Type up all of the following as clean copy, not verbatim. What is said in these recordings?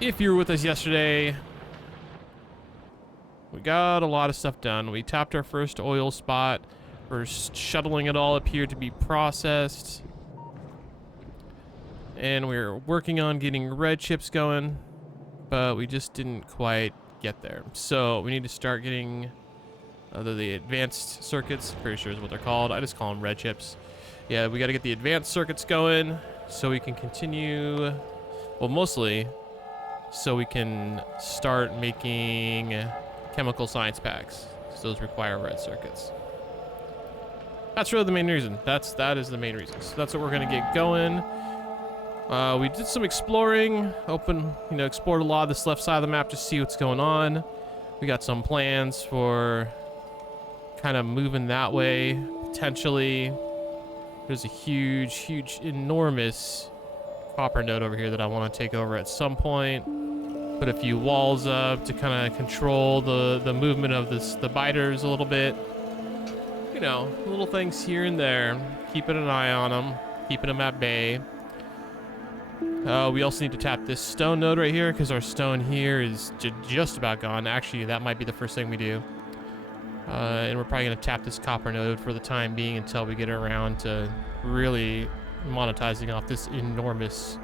if you were with us yesterday, we got a lot of stuff done. We tapped our first oil spot. We're shuttling it all up here to be processed. And we're working on getting red chips going, but we just didn't quite get there. So we need to start getting the advanced circuits, pretty sure is what they're called. I just call them red chips. Yeah, we got to get the advanced circuits going so we can continue, well, mostly so we can start making chemical science packs. So those require red circuits. That's really the main reason. That is the main reason. So that's what we're gonna get going. We did some exploring, explored a lot of this left side of the map to see what's going on. We got some plans for kind of moving that way, potentially. There's a huge, enormous copper node over here that I want to take over at some point. Put a few walls up to kind of control the movement of the biters a little bit. You know, little things here and there. Keeping an eye on them, keeping them at bay. We also need to tap this stone node right here because our stone here is just about gone. Actually, that might be the first thing we do. And we're probably going to tap this copper node for the time being until we get around to really monetizing off this enormous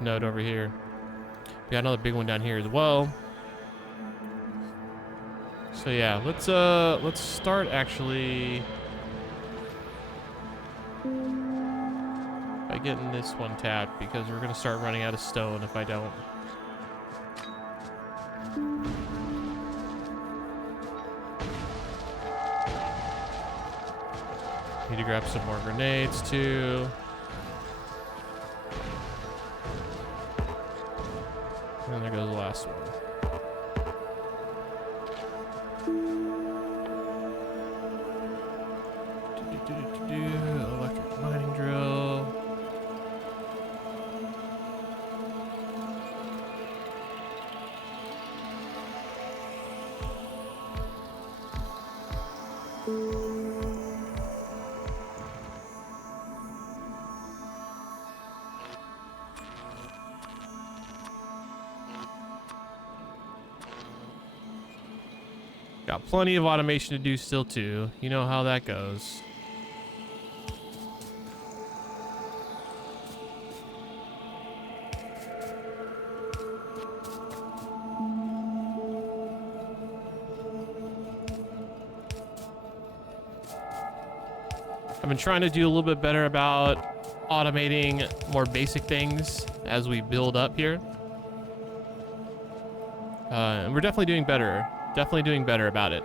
node over here. We got another big one down here as well. So yeah, let's start actually by getting this one tapped because we're gonna start running out of stone if I don't. Need to grab some more grenades too. And there goes the last one. Electric mining drill. Got plenty of automation to do still too. You know how that goes. I've been trying to do a little bit better about automating more basic things as we build up here. And we're definitely doing better. Definitely doing better about it.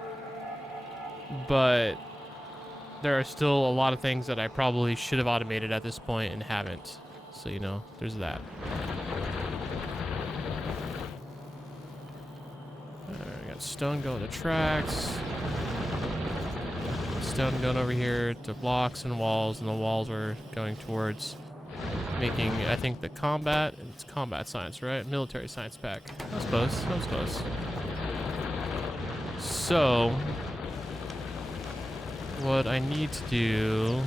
But there are still a lot of things that I probably should have automated at this point and haven't. So, you know, there's that. We got stone going to tracks. Stone going over here to blocks and walls, and the walls are going towards making, I think, the combat. It's combat science, right? Military science pack. That was close. That was close. So, what I need to do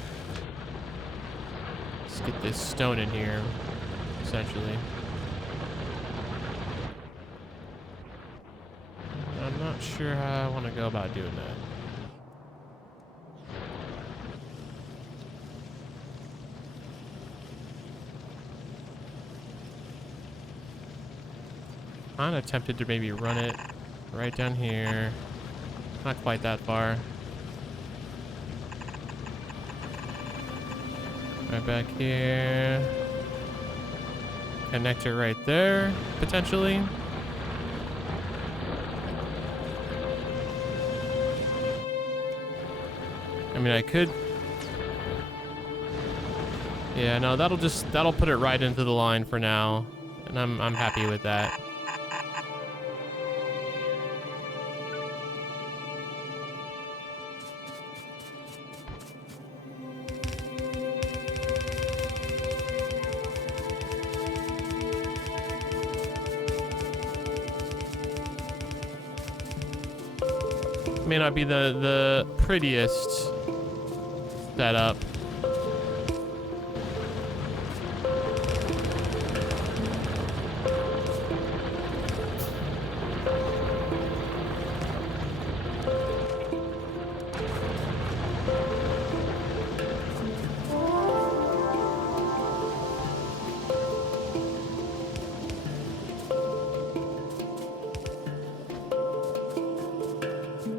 is get this stone in here, essentially. I'm not sure how I want to go about doing that. I'm kind of tempted to maybe run it right down here. Not quite that far. Right back here. Connect it right there, potentially. I mean, I could. Yeah, no, that'll put it right into the line for now, and I'm happy with that. May not be the prettiest setup.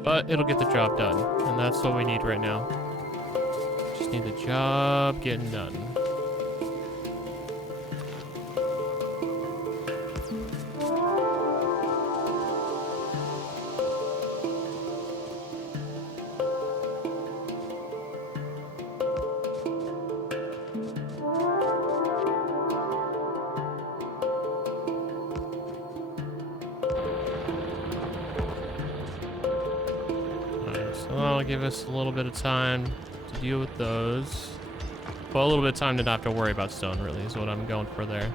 But it'll get the job done, and that's what we need right now. Just need the job getting done. That'll give us a little bit of time to deal with those. Well, a little bit of time to not have to worry about stone, really, is what I'm going for there.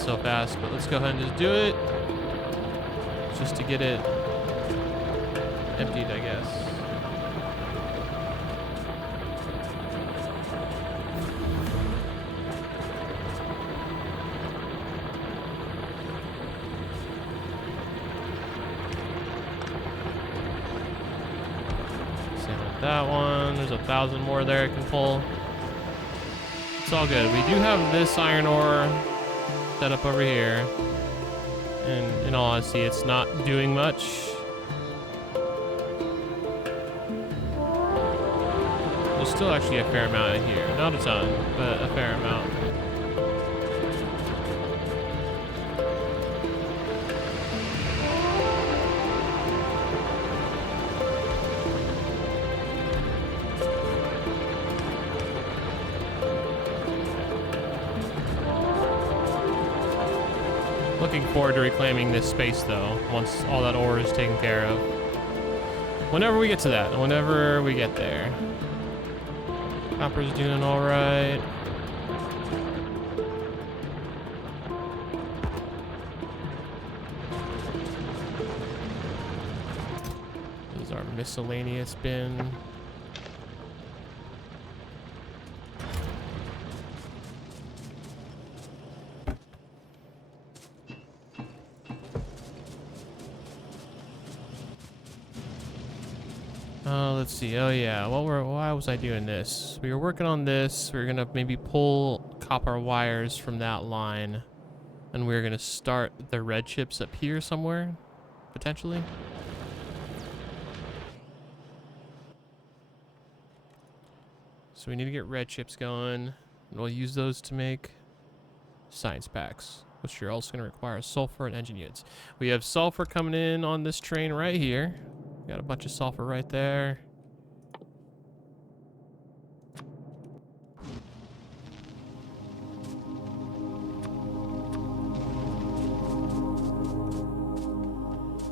So fast, but let's go ahead and just do it just to get it emptied, I guess. Same with that one. There's 1,000 more there I can pull. It's all good. We do have this iron ore set up over here, and in all honesty, it's not doing much. There's still actually a fair amount in here, not a ton, but a fair amount. Looking forward to reclaiming this space, though, once all that ore is taken care of. Whenever we get to that, whenever we get there. Copper's doing all right. This is our miscellaneous bin. Let's see. Oh yeah. Why was I doing this? We were working on this. We were gonna maybe pull copper wires from that line, and we were gonna start the red chips up here somewhere, potentially. So we need to get red chips going, and we'll use those to make science packs, which are also gonna require sulfur and engine units. We have sulfur coming in on this train right here. Got a bunch of sulfur right there.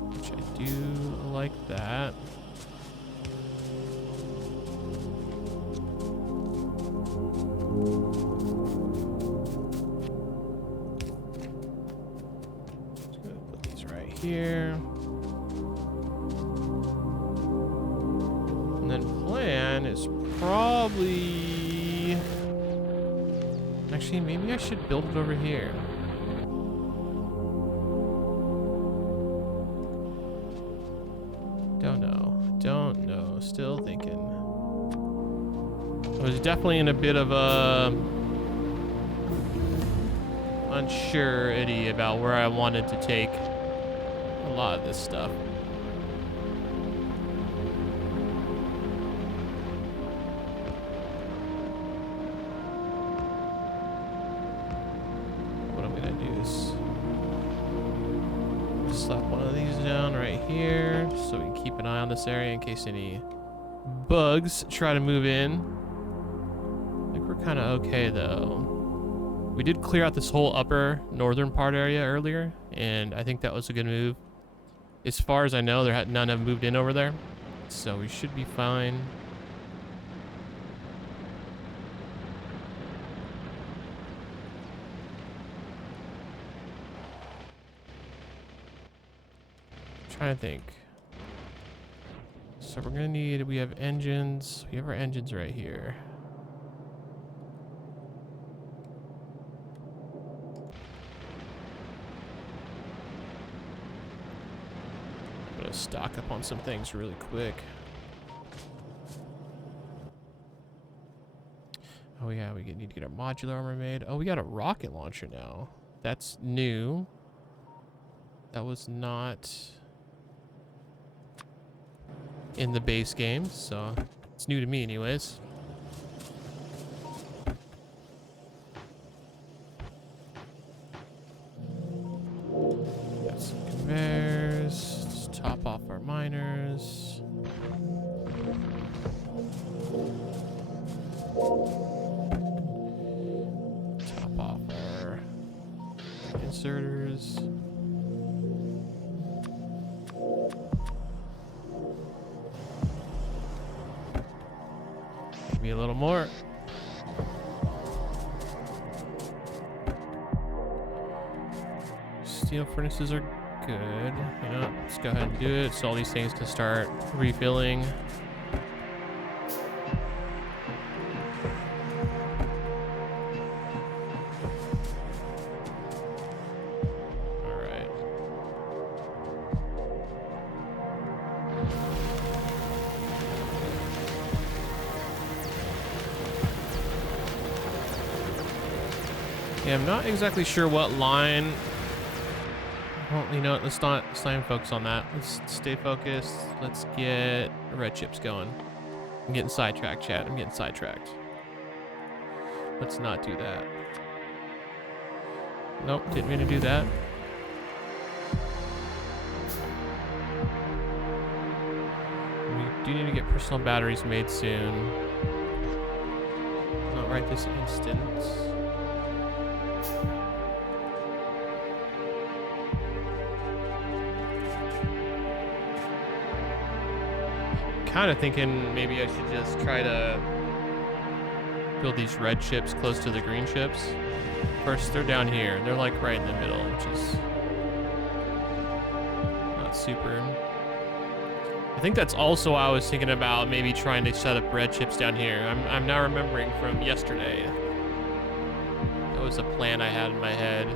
Which I do like that. Just gonna put these right here. And then plan is probably... Actually, maybe I should build it over here. Don't know. Still thinking. I was definitely in a bit of a unsurety about where I wanted to take a lot of this stuff. What I'm gonna do is slap one of these down right here, just so we can keep an eye on this area in case any bugs try to move in. I think we're kind of okay though. We did clear out this whole upper northern part area earlier, and I think that was a good move. As far as I know, none have moved in over there, so we should be fine. Trying to think. So we're gonna need, we have engines. We have our engines right here. I'm gonna stock up on some things really quick. Oh yeah, we need to get our modular armor made. Oh, we got a rocket launcher now. That's new. That was not in the base game, so it's new to me anyways. Got some conveyors. Let's top off our miners. Top off our inserters. A little more. Steel furnaces are good. You know, let's go ahead and do it so all these things can start refilling. All right. Yeah, I'm not exactly sure what line. Well, you know what? Let's not even focus on that. Let's stay focused. Let's get red chips going. I'm getting sidetracked, chat. I'm getting sidetracked. Let's not do that. Nope, didn't mean to do that. We do need to get personal batteries made soon. Not right this instant. Kind of thinking maybe I should just try to build these red chips close to the green chips. First, they're down here. They're like right in the middle, which is not super. I think that's also why I was thinking about maybe trying to set up red chips down here. I'm now remembering from yesterday. That was a plan I had in my head.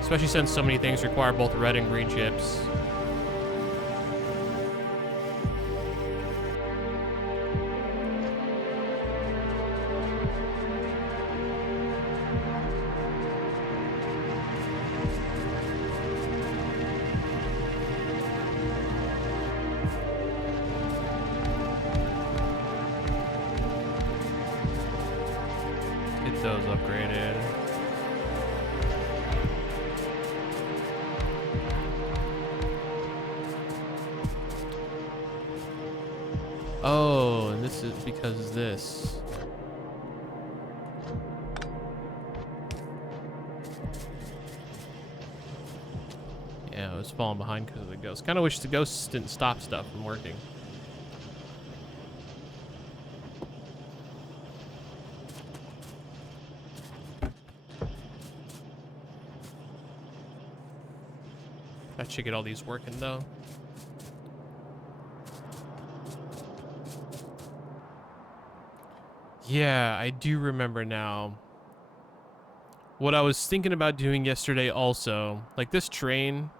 Especially since so many things require both red and green chips. Get those upgraded. Oh, and this is because this. Yeah, I was falling behind because of the ghost. Kind of wish the ghosts didn't stop stuff from working. I should get all these working though. Yeah, I do remember now. What I was thinking about doing yesterday also, like this train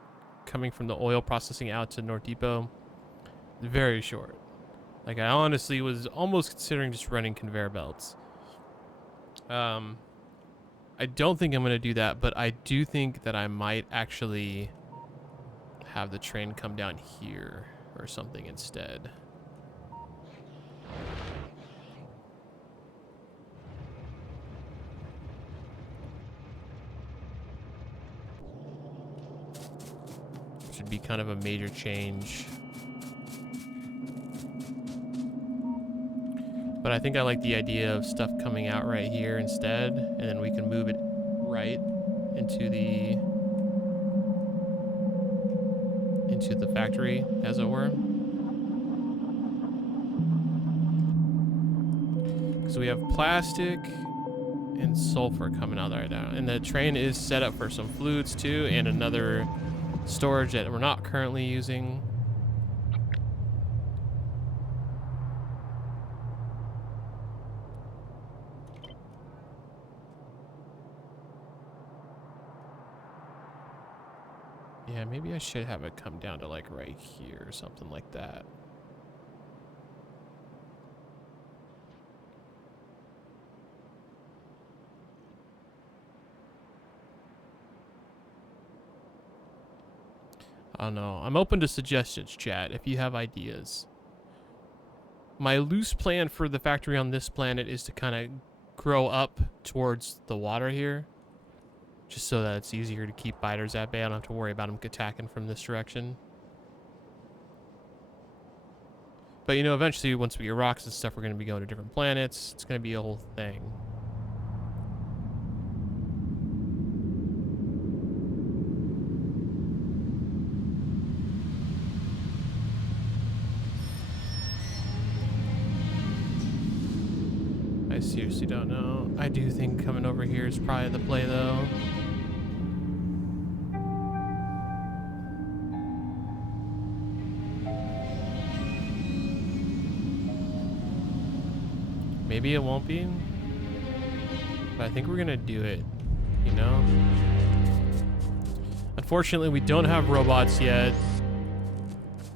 coming from the oil processing out to North Depot, very short. Like I honestly was almost considering just running conveyor belts. I don't think I'm going to do that, but I do think that I might actually have the train come down here or something instead. Should be kind of a major change. But I think I like the idea of stuff coming out right here instead, and then we can move it right into the factory, as it were. Because we have plastic and sulfur coming out right now. And the train is set up for some fluids too, and another storage that we're not currently using. Yeah, maybe I should have it come down to like right here or something like that. I don't know. I'm open to suggestions, chat, if you have ideas. My loose plan for the factory on this planet is to kind of grow up towards the water here. Just so that it's easier to keep biters at bay. I don't have to worry about them attacking from this direction. But, you know, eventually, once we get rocks and stuff, we're going to be going to different planets. It's going to be a whole thing. I seriously don't know. I do think coming over here is probably the play, though. Maybe it won't be, but I think we're gonna do it, you know? Unfortunately, we don't have robots yet,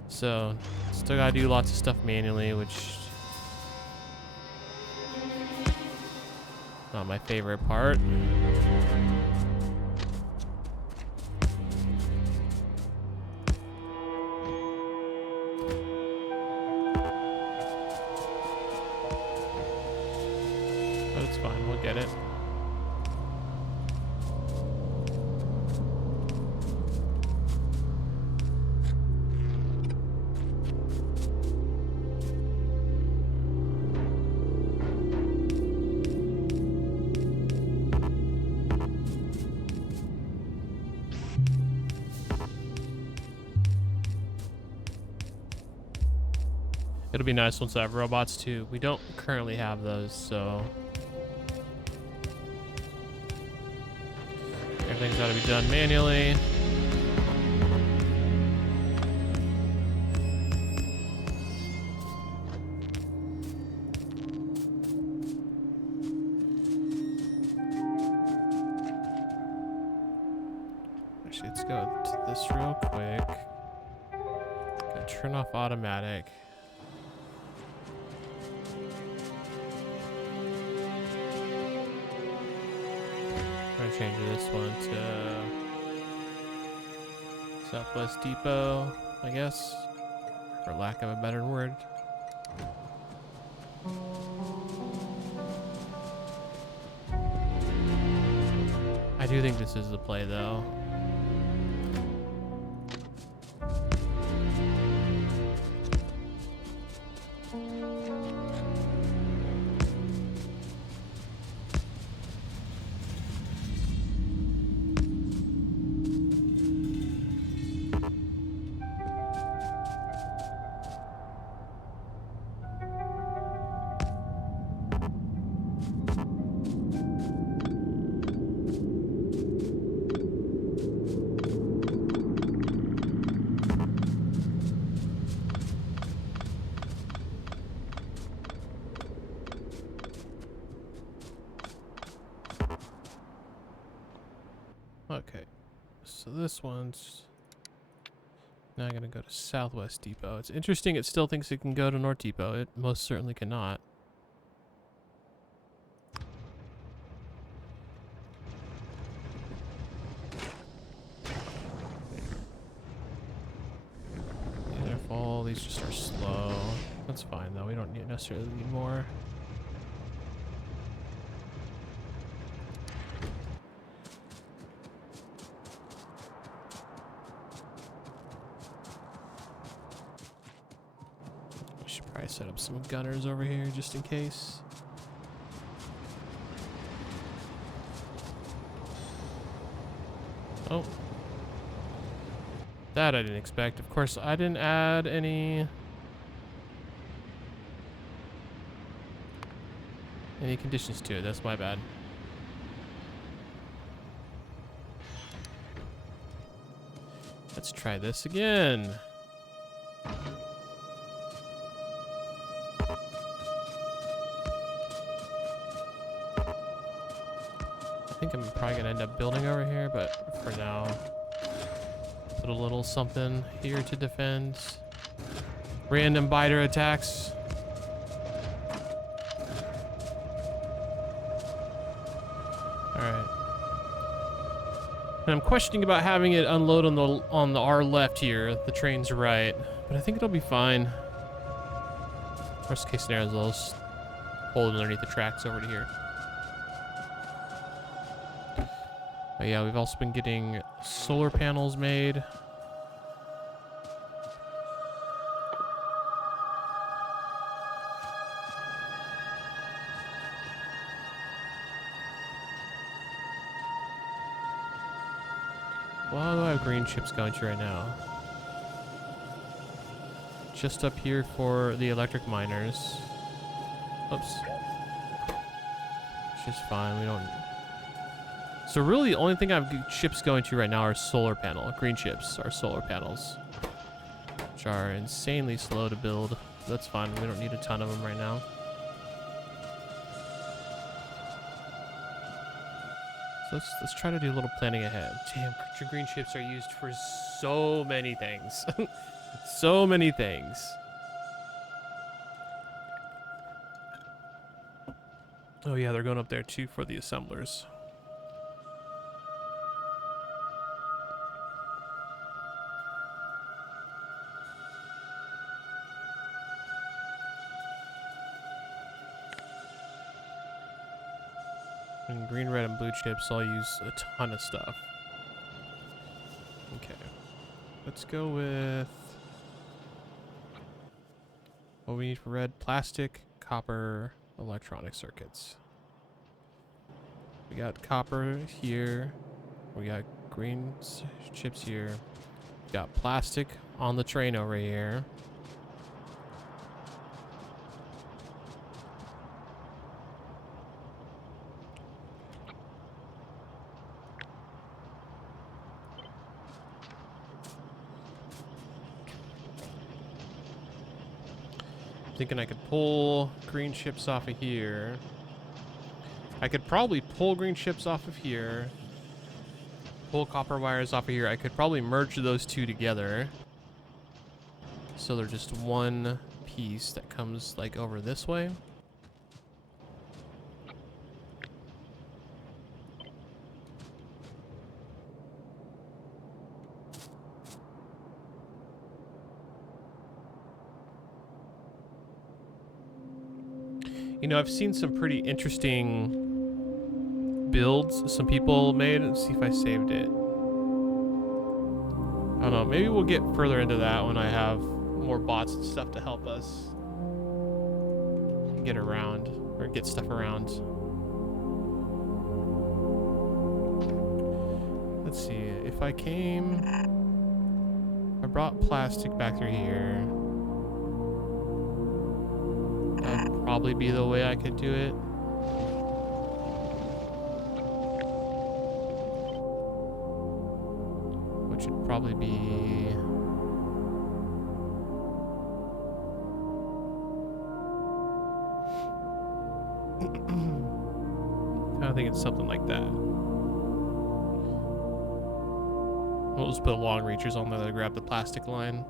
so still gotta do lots of stuff manually, which not my favorite part. But it's fine, we'll get it. It'll be nice once I have robots too. We don't currently have those, so everything's got to be done manually. Actually, let's go to this real quick. Gotta turn off automatic. Change this one to Southwest Depot, I guess, for lack of a better word. I do think this is the play, though. Okay, so this one's now going to go to Southwest Depot. It's interesting it still thinks it can go to North Depot. It most certainly cannot. Careful, these just are slow. That's fine though, we don't necessarily need more. Set up some some gunners over here just in case. Oh. That I didn't expect. Of course, I didn't add any conditions to it. That's my bad. Let's try this again. I think I'm probably gonna end up building over here, but for now, put a little something here to defend random biter attacks. Alright. And I'm questioning about having it unload on the our left here, the train's right, but I think it'll be fine. Worst case scenario is I'll just hold underneath the tracks over to here. But yeah, we've also been getting solar panels made. Well, do I have green chips going to right now? Just up here for the electric miners. Oops. Which is fine, we don't... So really, the only thing I have chips going to right now are solar panel. Green chips are solar panels, which are insanely slow to build. That's fine. We don't need a ton of them right now. So let's try to do a little planning ahead. Damn, green chips are used for so many things. So many things. Oh yeah, they're going up there too for the assemblers. And green, red, and blue chips, I'll use a ton of stuff. Okay. Let's go with... what we need for red: plastic, copper, electronic circuits. We got copper here. We got green chips here. We got plastic on the train over here. Thinking I could pull green chips off of here. I could probably pull green chips off of here. Pull copper wires off of here. I could probably merge those two together, so they're just one piece that comes like over this way. You know, I've seen some pretty interesting builds some people made. Let's see if I saved it. I don't know. Maybe we'll get further into that when I have more bots and stuff to help us get around or get stuff around. Let's see. If I brought plastic back through here. That'd probably be the way I could do it. Which would probably be... I think it's something like that. We'll just put long reachers on there to grab the plastic line.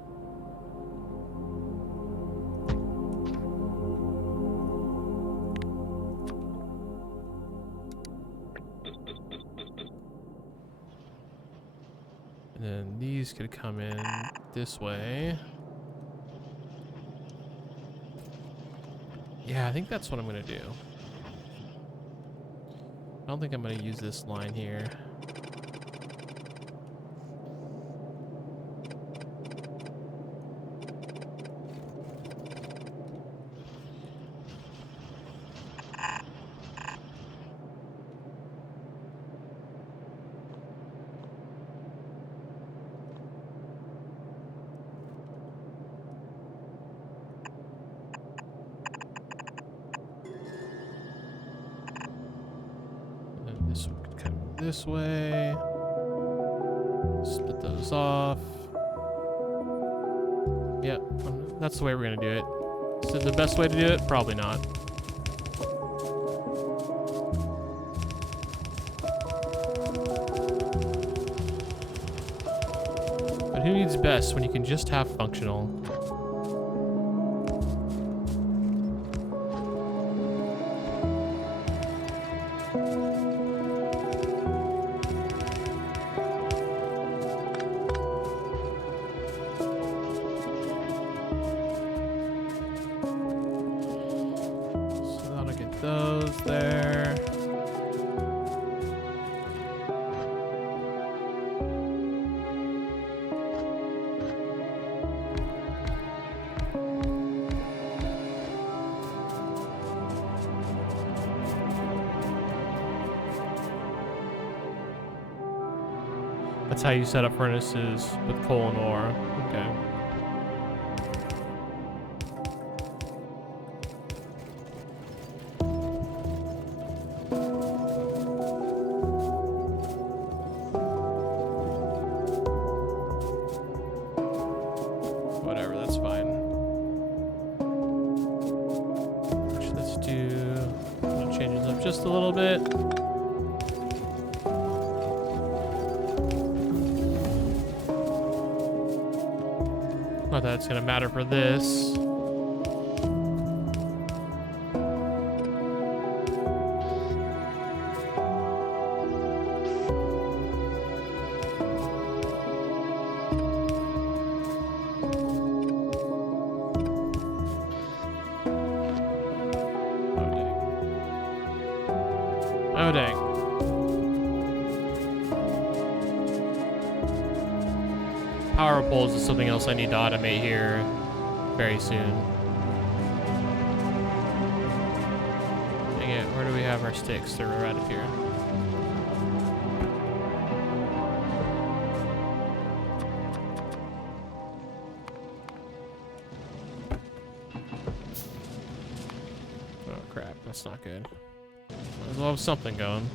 And then these could come in this way. Yeah, I think that's what I'm gonna do. I don't think I'm gonna use this line here. This one could come this way. Split those off. Yep, that's the way we're gonna do it. Is it the best way to do it? Probably not. But who needs best when you can just have functional? Those there. That's how you set up furnaces with coal and ore. Okay. Just a little bit. Not that it's gonna matter for this. Oh dang. Power poles is something else I need to automate here very soon. Dang it, where do we have our sticks? They're right up here. Oh crap, that's not good. Might as well have something going.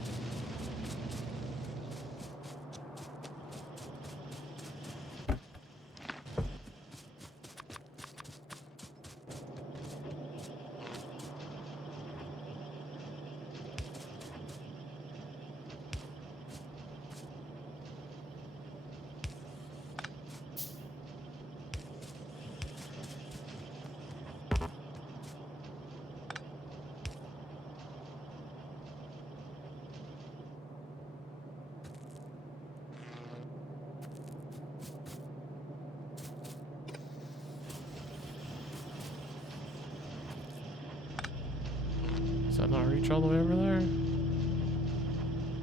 Does that not reach all the way over there?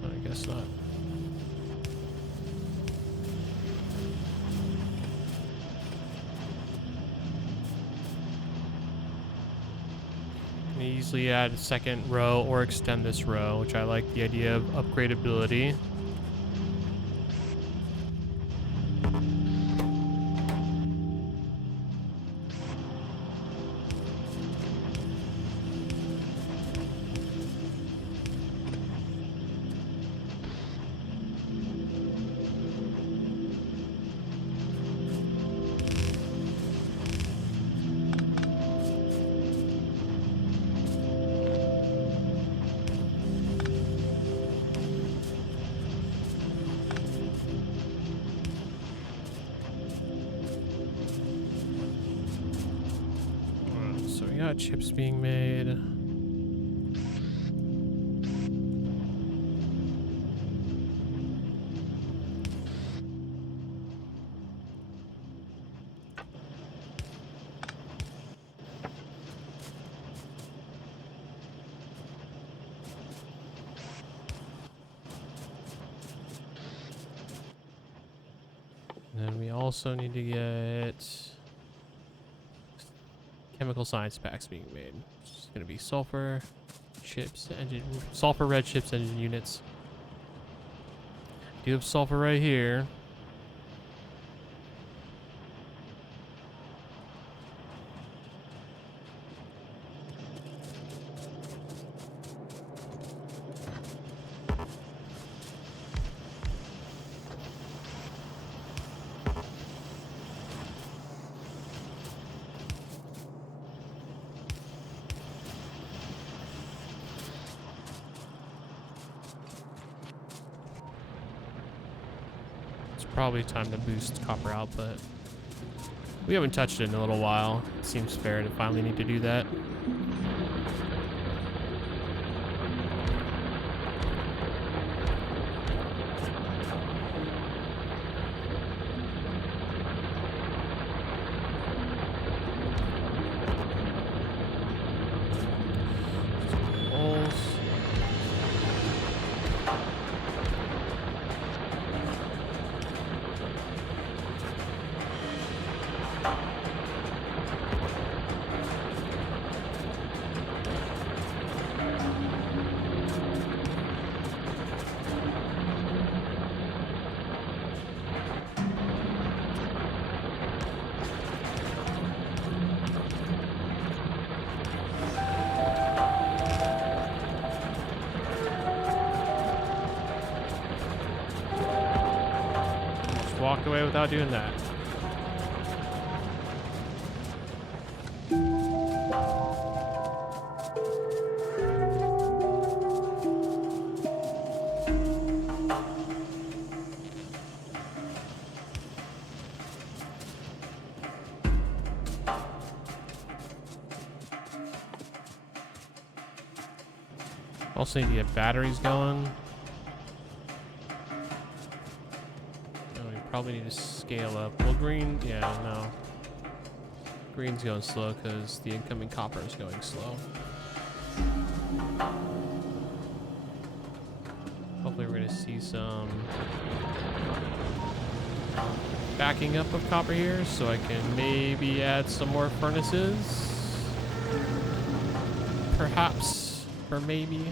I guess not. Can easily add a second row or extend this row, which I like the idea of upgradability. So we got chips being made. And then we also need to get chemical science packs being made. It's gonna be sulfur chips, sulfur red chips engine units. Do have sulfur right here. Probably time to boost copper output. We haven't touched it in a little while. It seems fair to finally need to do that. Walked away without doing that. Also need to get batteries going. Probably need to scale up. Well, green, yeah, no. Green's going slow because the incoming copper is going slow. Hopefully we're going to see some backing up of copper here so I can maybe add some more furnaces. Perhaps, or maybe.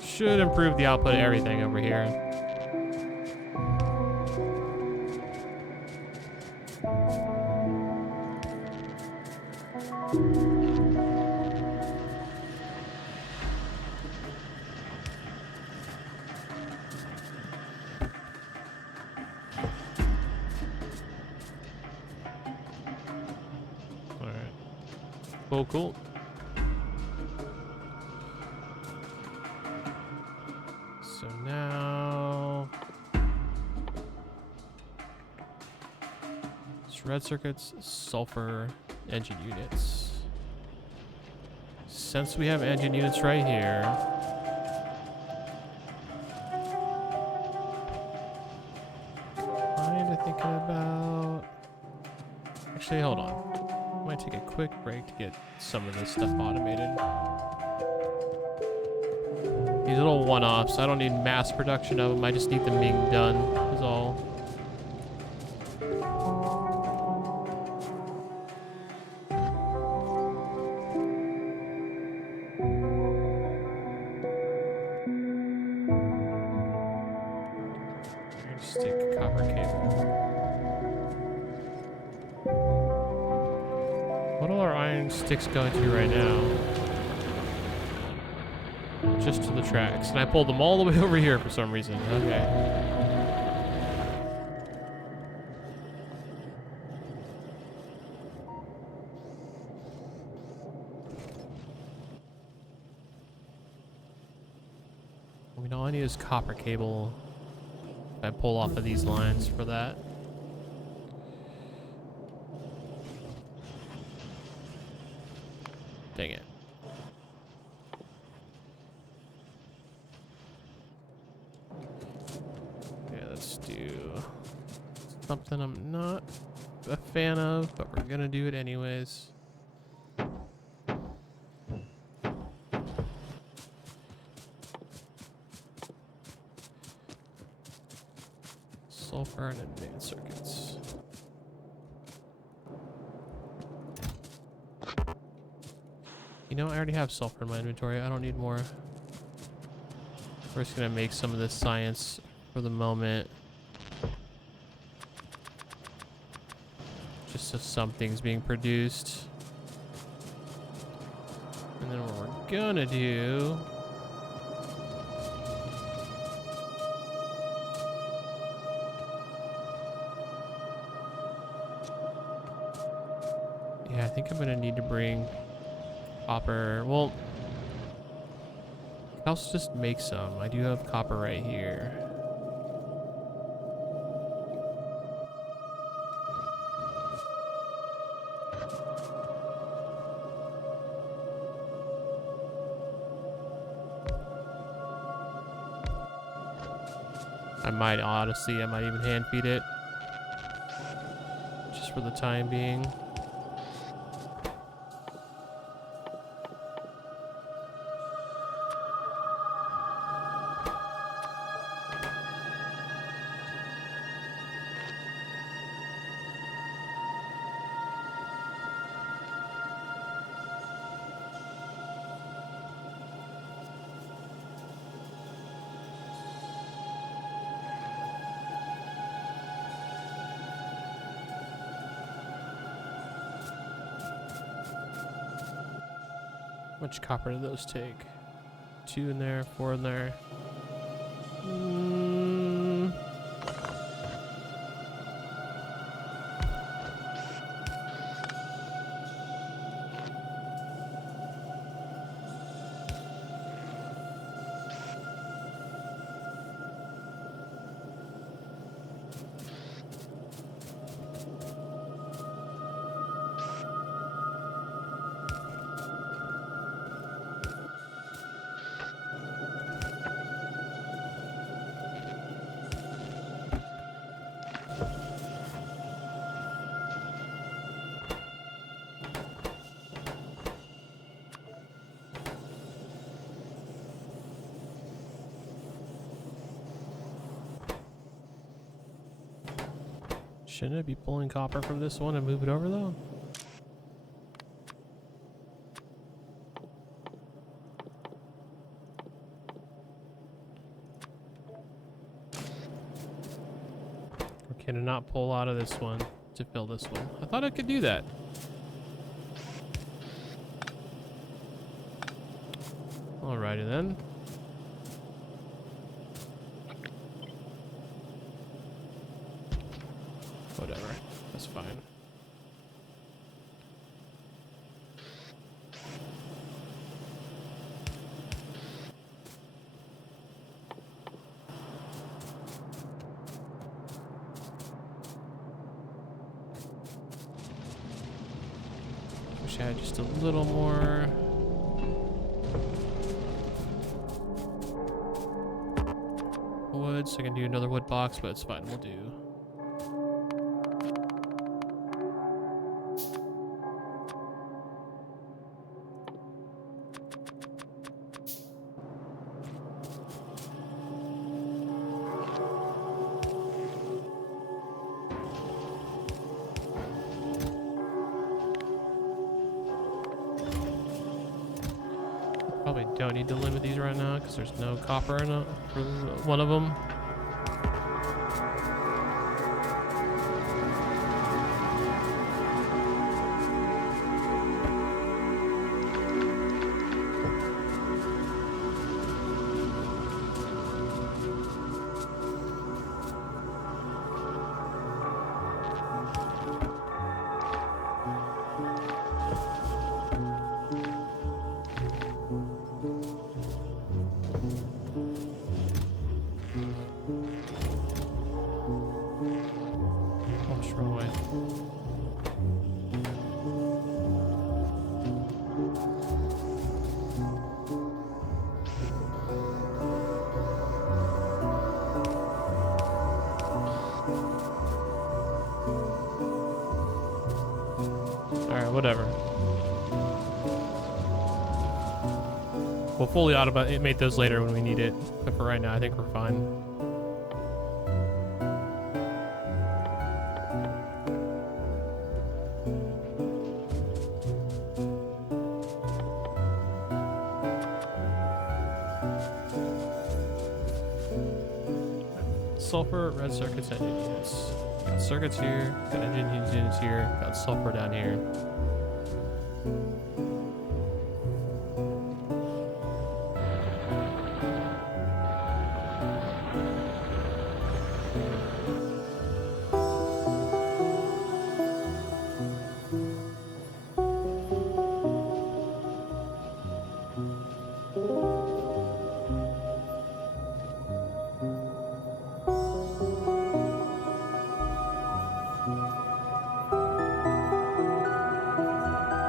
Should improve the output of everything over here. All right. Cool, cool. So now, it's red circuits, sulfur, engine units. Since we have engine units right here, kind of thinking about, actually, hold on. I might take a quick break to get some of this stuff automated. These little one-offs, I don't need mass production of them, I just need them being done, is all. Just take a copper cable. What will our iron sticks go to right now? Just to the tracks. And I pulled them all the way over here for some reason. Okay. I mean, all I need is copper cable. If I pull off of these lines for that. Dang it. Something I'm not a fan of, but we're gonna do it anyways. sulfur and advanced circuits. You know, I already have sulfur in my inventory. I don't need more. We're just gonna make some of this science for the moment. Just so something's being produced. And then what we're gonna do... Yeah, I think I'm gonna need to bring copper. Well, I'll just make some. I do have copper right here. I might even hand feed it. Just for the time being. How much copper do those take? 2 in there, 4 in there. Shouldn't I be pulling copper from this one and move it over though? Or can I not pull out of this one to fill this one? I thought I could do that. Alrighty then. Whatever, that's fine. Wish I had just a little more. Wood, so I can do another wood box, but it's fine, we'll do. Probably don't need to limit these right now because there's no copper in it for one of them. Alright, whatever. We'll fully automate those later when we need it. But for right now, I think we're fine. sulfur, red circuits, engine units. Got circuits here, got engine units here, got sulfur down here.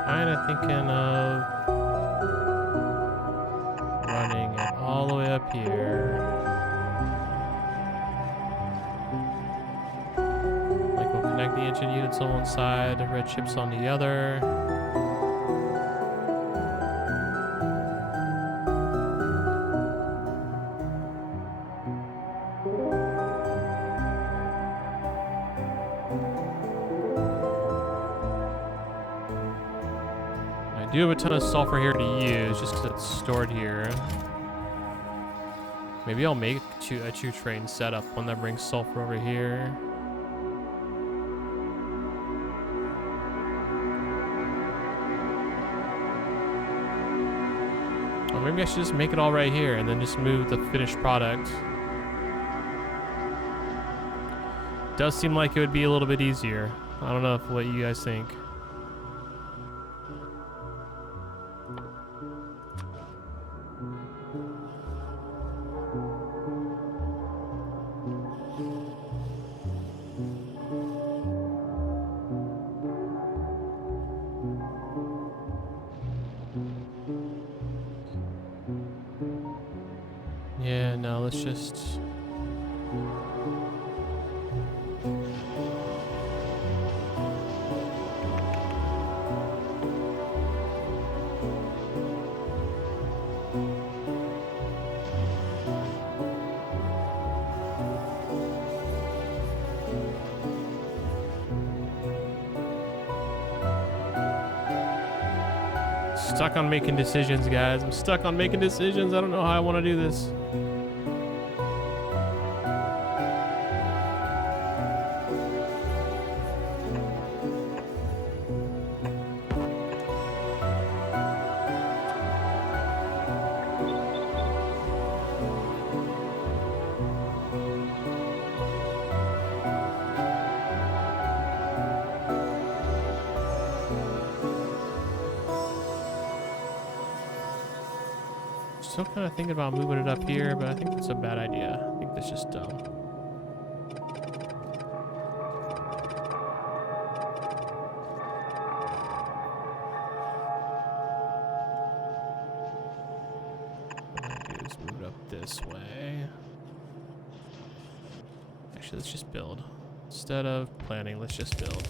Kinda thinking of running it all the way up here. Like we'll connect the engine units on one side, the red chips on the other. I do have a ton of sulfur here to use just because it's stored here. Maybe I'll make a two-train setup, one that brings sulfur over here. Or maybe I should just make it all right here and then just move the finished product. Does seem like it would be a little bit easier. I don't know what you guys think. Yeah, no, let's just... Stuck on making decisions, guys. I'm stuck on making decisions. I don't know how I want to do this. Still kind of thinking about moving it up here, but I think that's a bad idea. I think that's just dumb. What I'm gonna do is move it up this way. Actually, let's just build. Instead of planning, let's just build.